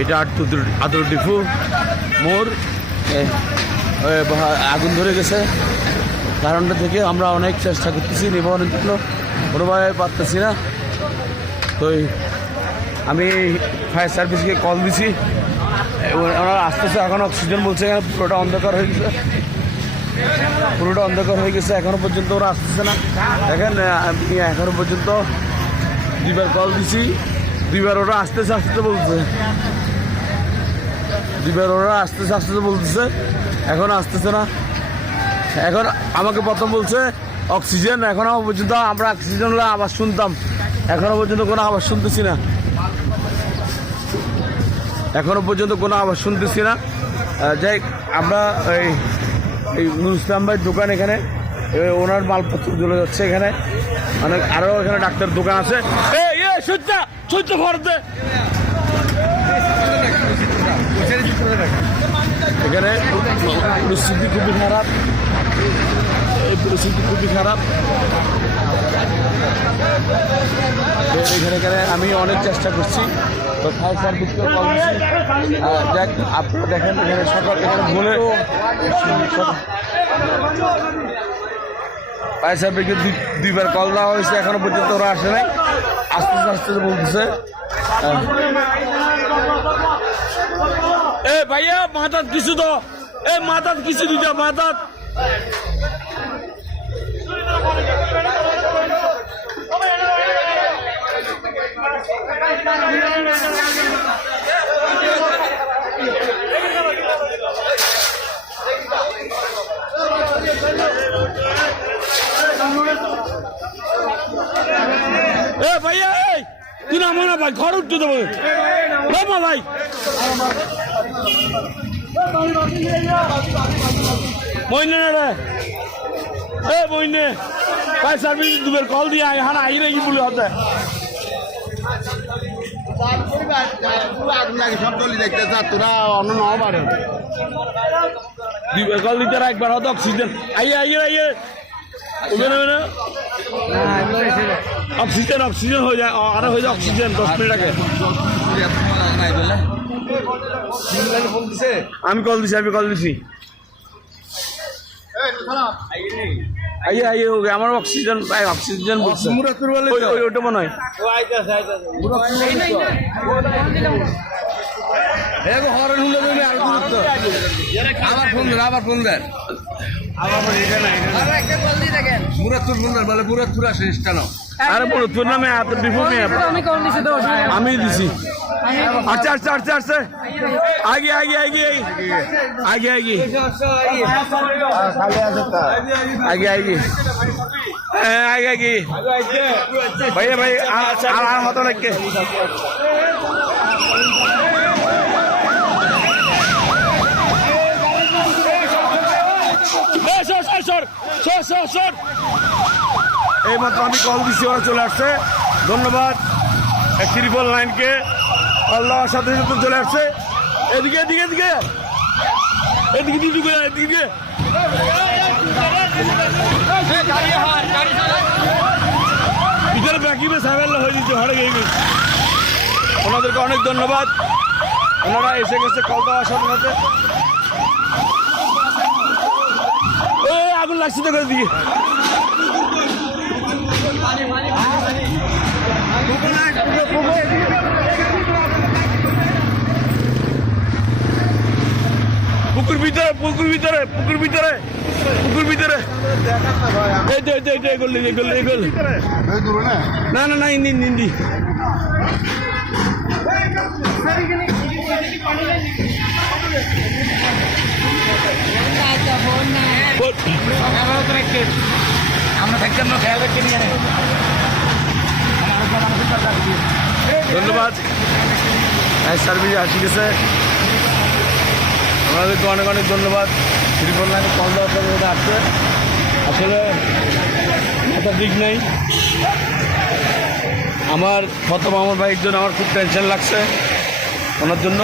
এটা আদর ডিপু মোড়। আগুন ধরে গেছে, কারণটা থেকে আমরা অনেক চেষ্টা করতেছি নিবারণের জন্য, কোনোভাবে পারতেছি না। তো আমি ফায়ার সার্ভিসকে কল দিছি, ওরা আসতেছে। এখন অক্সিজেন বলছে এখানে পুরোটা অন্ধকার হয়ে গেছে, পুরোটা অন্ধকার হয়ে গেছে। এখনও পর্যন্ত ওরা আসতেছে না। দেখেন আমি এখনও পর্যন্ত দুইবার কল দিছি, দুইবার ওরা আসতেছে আসতে বলছে, দুইবার ওরা আসতেছে আসতে বলতেছে, এখন আসতেছে না। এখন আমাকে প্রথম বলছে অক্সিজেন, এখনও পর্যন্ত আমরা অক্সিজেন হলে আবার শুনতাম, এখনও পর্যন্ত কোনো আওয়াজ শুনতেছি না, এখনও পর্যন্ত কোনো আওয়াজ শুনতেছি না। যাই আমরা এই নুর ইসলাম ভাইয়ের দোকান, এখানে ওনার মালপত্র চলে যাচ্ছে, এখানে অনেক আরও এখানে ডাক্তার দোকান আছে। এখানে পরিস্থিতি খুবই খারাপ, এই পরিস্থিতি খুবই খারাপ। এখানে আমি অনেক চেষ্টা করছি, তো ফায়ার সার্ভিসকে কল দিচ্ছি। যাক আপনারা দেখেন এখানে সকাল এখানে বলে ফায়ার সার্ভিসকে দুইবার কল দেওয়া হয়েছে, এখনো পর্যন্ত ওরা আসে নাই, আস্তে আস্তে বলতেছে। এ ভাইয়া মাথাত কিছু তো, এ মাথাত কিছু দিতে, মাথাত এ ভাইয়া তুই না মনে ভাই ঘর উঠতে দেবো ভাই। মইনে রে এ মইনে ফায়ার সার্ভিস দুবার কল দিয়ে হানা আই রে কি বলে হতে সব দলি দেখতে চা তোরা অন্য ন পারে দুবার কল দিতে একবার হতো অক্সিজেন আইয়ে আইয়ে আইয়ে অক্সিজেন অক্সিজেন হয়ে যায়, আরো হয়ে যায় অক্সিজেন 10 মিনিট আগে। আমি কল দিছি আইয়ে আইয়ে হোক আমার অক্সিজেন অক্সিজেন বলছে ওইটা মনে হয়। আবার ফোন দেন মুরাদপুর ফোন দেন বলে মুরাদপুর আসে স্টানো। আরে মুরাদপুর নামে আমি দিছি। আচ্ছা আচ্ছা আচ্ছা আচ্ছা আগে আগে আগে আগে আগে আগে আগে হ্যাঁ আগে আগে ভাইয়া ভাই আর মতো লাগে এই মাত্র আমি কল দিচ্ছি, ওরা চলে আসছে। ধন্যবাদ 999-কে, আল্লাহর সাথে সাথে চলে আসছে। এদিকে এদিকে এদিকে এদিকে এদিকে এদিকে ভিতরে ব্যাকিবে সাহেবের হয়ে দিচ্ছে ঘরে গিয়ে। ওনাদেরকে অনেক ধন্যবাদ, ওনারা এসে গেছে কল দেওয়ার সাথে সাথে। আগুন লাগছে তো করে দিকে পুকুর ভিতরে পুকুর ভিতরে পুকুর ভিতরে পুকুর ভিতরে না না না হিন্দি আমরা থাকতাম না খেয়াল রেখে নিয়ে ধন্যবাদ সার্ভিস আসি গেছে, আমাদেরকে অনেক অনেক ধন্যবাদ। 999 কল দেওয়ার আসছে, আসলে মাথার দিক নেই। আমার প্রথম আমার ভাইয়ের জন্য আমার খুব টেনশন লাগছে ওনার জন্য।